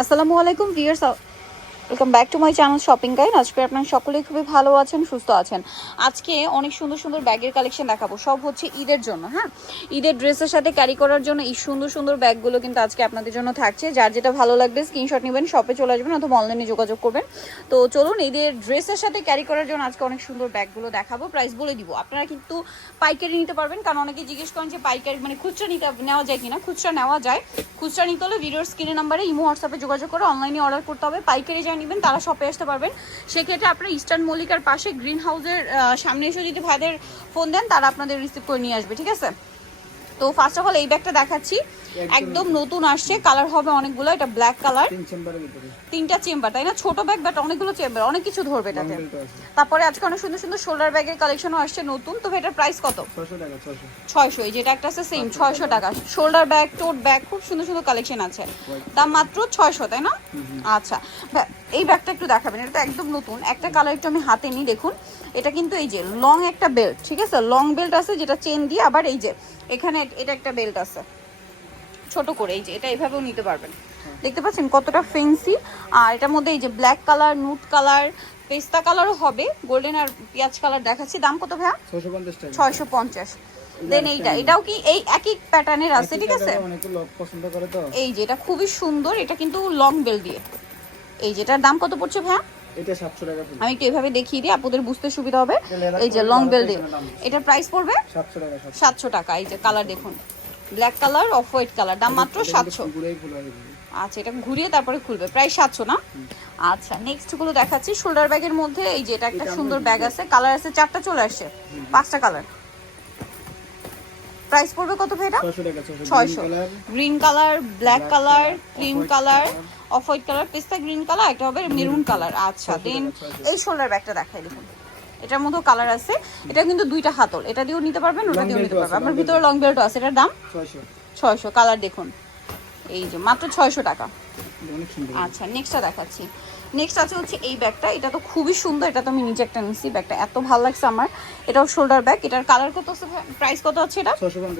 আসসালামু আলাইকুম viewers, welcome back to my channel shopping guide. আজকে আপনারা সকলেই খুবই ভালো আছেন, সুস্থ আছেন। আজকে অনেক সুন্দর সুন্দর ব্যাগের কালেকশন দেখাবো, সব হচ্ছে ঈদের জন্য। হ্যাঁ, ঈদের ড্রেসের সাথে ক্যারি করার জন্য এই সুন্দর সুন্দর ব্যাগগুলো কিন্তু আজকে আপনাদের জন্য থাকছে। যার যেটা ভালো লাগবে স্ক্রিনশট নেবেন, শপে চলে আসবেন অথবা অনলাইনে যোগাযোগ করবেন। তো চলুন, ঈদের ড্রেসের সাথে ক্যারি করার জন্য আজকে অনেক সুন্দর ব্যাগগুলো দেখাবো। প্রাইস বলে দিব, আপনারা কিন্তু পাইকারি নিতে পারবেন, কারণ অনেকে জিজ্ঞেস করেন যে পাইকারি মানে খুচরা নেওয়া যায় কিনা। খুচরা নেওয়া যায়। খুচরা নিতে হলে ভিডিওর স্ক্রিনের নাম্বারে ইমো হোয়াটসঅ্যাপে যোগাযোগ করে অনলাইনে অর্ডার করতে হবে। পাইকারি যা নেবেন তারা শপে আসতে পারবেন। সেক্ষেত্রে আপনারা ইস্টার্ন মল্লিকার পাশে গ্রিন হাউসের সামনে এসে যদি ভাইদের ফোন দেন, তারা আপনাদের রিসিভ করে নিয়ে আসবে, ঠিক আছে? তো ফার্স্ট অফ অল এই ব্যাগটা দেখাচ্ছি, একদম নতুন আসছে, কালার হবে অনেকগুলো। এটা ব্ল্যাক কালার, তিনটা চেম্বার, তাই না? ছোট ব্যাগ বাট অনেকগুলো চেম্বার, অনেক কিছু ধরবে এটাতে। তারপরে আজকে অনেক সুন্দর সুন্দর শোল্ডার ব্যাগের কালেকশনও আসছে নতুন। তো এটার প্রাইস কত? 600। এই যেটা একটা আছে সেম 600 টাকা। শোল্ডার ব্যাগ, টোট ব্যাগ, খুব সুন্দর সুন্দর কালেকশন আছে, দাম মাত্র 600, তাই না? আচ্ছা, এই ব্যাগটা একটু দেখাবেন, এটা তো একদম নতুন। একটা কালার একটু আমি হাতে নিই, দেখুন। এটা কিন্তু এই যে লং একটা বেল্ট, ঠিক আছে? লং বেল্ট আছে যেটা চেন দিয়ে, আবার এই যে এখানে এটা একটা বেল্ট আছে ছোট করে, এই যে এটা এইভাবেও নিতে পারবেন। দেখতে পাচ্ছেন কতটা ফেন্সি। আর এটার মধ্যে এই যে ব্ল্যাক কালার, নুট কালার, পেস্তা কালারও হবে, গোল্ডেন আর পেঁয়াজ কালার দেখাচ্ছি। দাম কত ভাইয়া? 650। দেন এটাও কি এই একই প্যাটার্নের আছে, ঠিক আছে? এই যে এটা খুবই সুন্দর, এটা কিন্তু লং বেল দিয়ে। এই যেটার দাম কত পড়ছে ভাইয়া? এটা 700 টাকা। আমি একটু এভাবে দেখিয়ে দিই, আপনাদের বুঝতে সুবিধা হবে। এই যে লং বেল দিয়ে, এটার প্রাইস পড়বে 700 টাকা। এই যে কালার দেখুন, black colour, off white colour, দাম মাত্র 700। আচ্ছা, এটা ঘুরিয়ে তারপরে খুলবে, প্রাইস 700 না? আচ্ছা, নেক্সট গুলো দেখাচ্ছি শোল্ডার ব্যাগের মধ্যে। এই যে এটা একটা সুন্দর ব্যাগ আছে, কালার আছে 4টা, চলে আসছে 5টা কালার। প্রাইস পড়বে কত ভাই এটা? 600। Green colour, black colour, cream colour, off white colour, পেস্তা গ্রিন কালার, একটা হবে মেরুন কালার। আচ্ছা, দেন এই শোল্ডার ব্যাগটা দেখাই, দেখুন। এটার মধ্যেও কালার আছে। এটা কিন্তু দুইটা হাতল, এটা দিয়েও নিতে পারবেন, ওটা দিয়েও নিতে পারবেন। আমার ভিতরে লং বেল্টও আছে, এটার দাম 600। কালার দেখুন, এই যে মাত্র 600 টাকা। আচ্ছা, নেক্সটটা দেখাচ্ছি। নেক্সট আছে হচ্ছে এই ব্যাগটা, এটা তো খুবই সুন্দর। এটা তো আমি নিজে একটা নিচ্ছি, ব্যাগটা এত ভালো লাগছে আমার। এটাও শোল্ডার ব্যাগ, এটার কালার কত আছে, প্রাইস কত আছে এটা?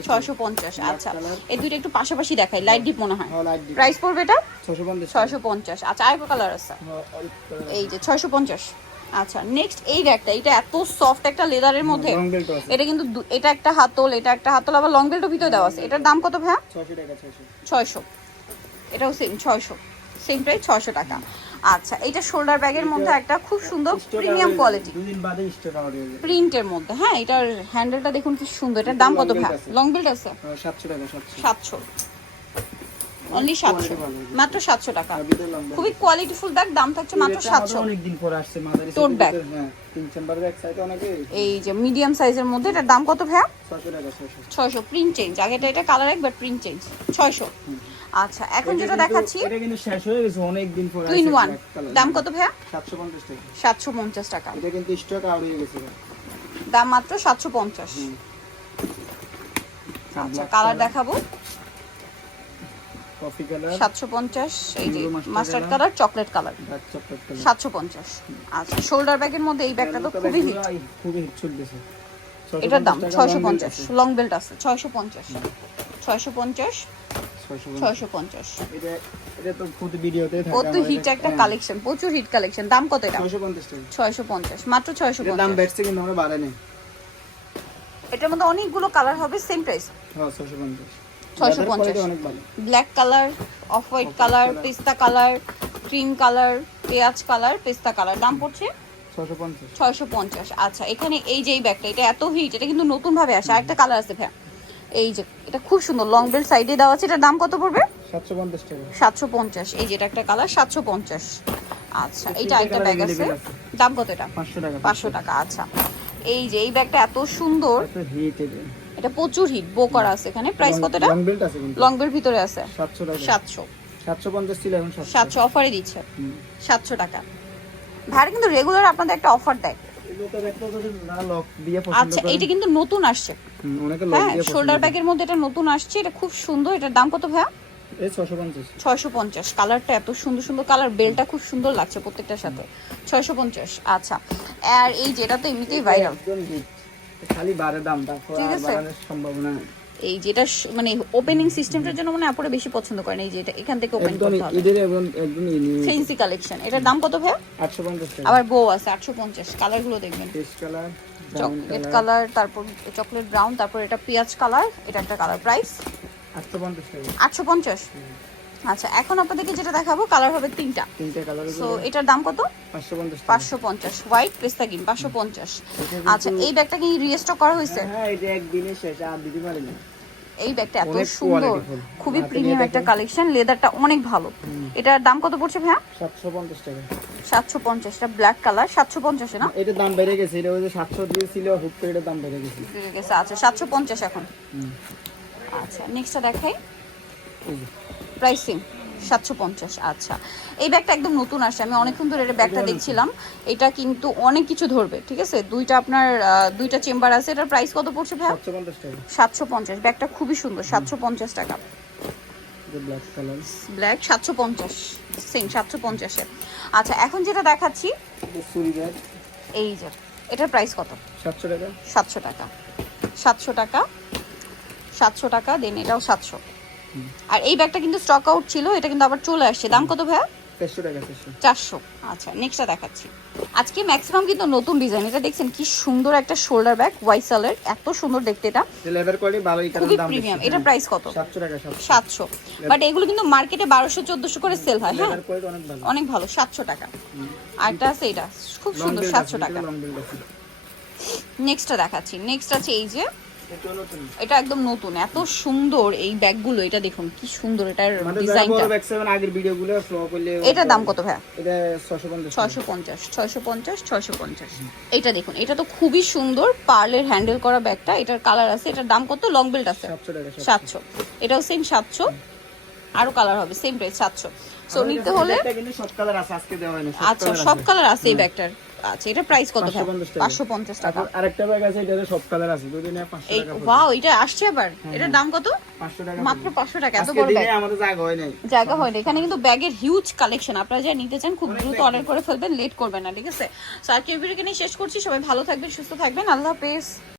650। আচ্ছা, এই দুইটা একটু পাশাপাশি দেখাই, লাইট ডিপ মনে হয়। প্রাইস পড়বে এটা 650। আচ্ছা, আরেকটা কালার আছে, এই যে 650। আচ্ছা, নেক্সট এই ব্যাগটা, এটা এত সফট একটা লেদারের মধ্যে। এটা কিন্তু এটা একটা হাতল, এটা একটা হাতল, আবার লং বেল্টও ভিতরে দেওয়া আছে। এটার দাম কত ভাইয়া? 600। এটাও সেম 600, সেম প্রাইস 600 টাকা। আচ্ছা, এটা শোল্ডার ব্যাগের মধ্যে একটা খুব সুন্দর প্রিমিয়াম কোয়ালিটি প্রিন্টের মধ্যে। হ্যাঁ, এটার হ্যান্ডেলটা দেখুন কি সুন্দর। এটার দাম কত ভাই? লং বেল্ট আছে 700 টাকা। 700, অনলি 700, মাত্র 700 টাকা। খুবই কোয়ালিটিফুল ব্যাগ, দাম থাকছে মাত্র 700। অনেকদিন পরে আসছে মাদারি টোট ব্যাগ, হ্যাঁ, তিন চেম্বারের এক সাইডে অনেকে। এই যে মিডিয়াম সাইজের মধ্যে, এটার দাম কত ভাই? 600 টাকা। 600, প্রিন্ট চেঞ্জ। আগেটা এটা কালার এক, বাট প্রিন্ট চেঞ্জ 600। আচ্ছা, এখন যেটা দেখাচ্ছি এটা কিন্তু শেষ হয়ে গেছে অনেক দিন পরে। 2 in 1, দাম কত ভাই? 750 টাকা। 750 টাকা। এটা কিন্তু স্টক আউট হয়ে গেছে, দাম মাত্র 750। আচ্ছা, কালার দেখাবো। কফি কালার 750, এই যে মাস্টার্ড কালার, চকলেট কালার 750। আচ্ছা, শোল্ডার ব্যাগের মধ্যে এই ব্যাগটা তো খুবই হিট চলতেছে। এটার দাম 650। লং বেল্ট আছে 650। 650, 650। এটা তো প্রতি ভিডিওতে থাকে। কত হিট একটা কালেকশন, প্রচুর হিট কালেকশন। দাম কত এটা? 650 টাকা। 650, মাত্র 650। দাম বেড়ছে কিন্তু আমরা বাড়াইনি। এটার মধ্যে অনেকগুলো কালার হবে, সেম প্রাইস। হ্যাঁ, 650। 650। Black colour, off white colour, পেস্তা কালার, ক্রিম কালার, পেঁয়াজ কালার, পেস্তা কালার, দাম পড়ছে 650। আচ্ছা, এখানে এই যে এই ব্যাগটা, এটা এত হিট, এটা কিন্তু নতুন ভাবে আসে। আরেকটা কালার আছে ভাই, এই যে এটা খুব সুন্দর, লং বেল্ট সাইডে দেওয়া আছে। এটার দাম কত পড়বে? 750 টাকা। 750। এই যে এটা একটা কালার, 750। আচ্ছা, এইটা আরেকটা ব্যাগ আছে, দাম কত এটা? 500 টাকা। 500 টাকা। আচ্ছা, এই যে এই ব্যাগটা এত সুন্দর, হিট এটা প্রচুর হিট, বো করা আছে এখানে। প্রাইস কত এটা? লং বেল্ট আছে কিন্তু। লং বেল্ট ভিতরে আছে 700 টাকা। 700। 750 ছিল, এখন 700 অফারে দিচ্ছে। 700 টাকা। ভাই কিন্তু রেগুলার আপনাদের একটা অফার দেয়। আচ্ছা, এটা কিন্তু নতুন আসছে। হ্যাঁ, শোল্ডার ব্যাগের মধ্যে এটা নতুন আসছে, এটা খুব সুন্দর। এটার দাম কত ভাইয়া? 650। কালারটা এত সুন্দর সুন্দর কালার, বেলটা খুব সুন্দর লাগছে প্রত্যেকটার সাথে। 650। আচ্ছা, আর এই যেটা তো এমনিতেই ভাইরাল, খালি বাড়ে দামটা, আর বাড়ানোর সম্ভাবনা নেই। এই যেটা মানে ওপেনিং সিস্টেমটার জন্য মানে আপুরা বেশি পছন্দ করেন, এই যে এটা এখান থেকে ওপেন একদম করতে হবে। ঈদের একদম ফেন্সি কালেকশন, এটার দাম কত ভাই? 850 টাকা। আবার বো আছে 850। কালারগুলো দেখবেন, পেস্ট কালার, চকলেট কালার, তারপর চকলেট ব্রাউন, তারপর এটা পেঁয়াজ কালার, এটা একটা কালার। প্রাইস 850 টাকা। 850। আচ্ছা, এখন আপনাদেরকে যেটা দেখাবো কালার হবে তিনটা। কালার। সো এটার দাম কত? 550 টাকা। 550। হোয়াইট পেস্তা গ্রিন 550। আচ্ছা, এই ব্যাগটা কি রিস্টক করা হয়েছে? হ্যাঁ, এটা একদিনে শেষ, আর দিতে পারি না। এই ব্যাগটা এত অনেক সুন্দর, qualityful। খুবই আপনি প্রিমিয়াম দেখেন। একটা কালেকশন, লেদারটা অনেক ভালো। এটার দাম কত পড়ছে ভাইয়া? 750 টাকা। 750। এটা ব্ল্যাক কালার 750 না? এটার দাম বেড়ে গেছে, এটা ওই যে 700 দিয়েছিল, হুট করে এটার দাম বেড়ে গেছে। বেড়ে গেছে। আচ্ছা, 750 এখন। আচ্ছা, নেক্সটটা দেখাই। এই যে। প্রাইসিং 750। আচ্ছা, এই ব্যাগটা একদম নতুন আসছে, আমি অনেকক্ষণ ধরে এই ব্যাগটা দেখছিলাম। এটা কিন্তু অনেক কিছু ধরবে, ঠিক আছে? দুইটা আপনার দুইটা চেম্বার আছে। এটার প্রাইস কত পড়ছে ভাই? 750 টাকা। 750। ব্যাগটা খুবই সুন্দর, 750 টাকা। যে ব্ল্যাক কালার। ব্ল্যাক 750, সেম 750 এর। আচ্ছা, এখন যেটা দেখাচ্ছি সুরি ব্যাগ। এই যে, এটার প্রাইস কত? 700 টাকা। 700 টাকা। 700 টাকা, 700 টাকা। দেন এটাও 700। আর এই ব্যাগটা কিন্তু স্টক আউট ছিল, এটা কিন্তু আবার চলে আসছে। দাম কত ভাইয়া? 400 টাকা। 400। আচ্ছা, নেক্সটটা দেখাচ্ছি। আজকে ম্যাক্সিমাম কিন্তু নতুন ডিজাইন। এটা দেখছেন কি সুন্দর একটা শোল্ডার ব্যাগ, ওয়াইসালের, এত সুন্দর দেখতে। এটা লেদার কোয়ালিটি ভালো, এই কারণে খুবই দাম বেশি। প্রিমিয়াম। এটার প্রাইস কত? 700 টাকা। 700। বাট এগুলো কিন্তু মার্কেটে 1200-1400 করে সেল হয়। হ্যাঁ, লেদার কোয়ালিটি অনেক ভালো। অনেক ভালো। 700 টাকা। আর এটা আছে, এটা খুব সুন্দর, 700 টাকা। লং বিল্ড আছে। নেক্সটটা দেখাচ্ছি। নেক্সট আছে এই যে, এটা নতুন। এটা একদম নতুন, এত সুন্দর এই ব্যাগগুলো। এটা দেখুন কি সুন্দর এটার আমাদের যারা ডিজাইনটা। বড় ব্যাগ 7 আগের ভিডিওগুলো ফলো করলে। এটার দাম কত ভাইয়া? এটা 650 টাকা। 650, 650, 650। এটা দেখুন, এটা তো খুবই সুন্দর পার্লের হ্যান্ডেল করা ব্যাগটা। এটার কালার আছে। এটার দাম কত? লং বেল্ট আছে 700 টাকা। 700। এটাও সেম 700। আরো কালার হবে, সেম প্রাইস 700। সো নিতে হলে এটা কিন্তু সব কালার আছে, আজকে দেওয়া হয় না। আচ্ছা, সব কালার আছে এই ব্যাগটার। আচ্ছা, এটা প্রাইস কত ভাই? 550 টাকা। 550 টাকা। তারপর আরেকটা ব্যাগ আছে, এটাতে সব কালার আছে, যদি না 500 এই টাকা। ওয়াও, এটা আসছে আবার। এটার দাম কত? 500 টাকা। মাত্র 500 টাকা। এত আজকে বড় দিনে ব্যাগ, আমাদের জায়গা হয় নাই। জায়গা হয় না। এখানে কিন্তু ব্যাগের হিউজ কালেকশন। আপনারা যা নিতে চান খুব দ্রুত অর্ডার করে ফেলবেন, লেট করবেন না, ঠিক আছে? সো আজকে ভিডিও কিনে শেষ করছি। সবাই ভালো থাকবেন, সুস্থ থাকবেন। আল্লাহ হাফেজ।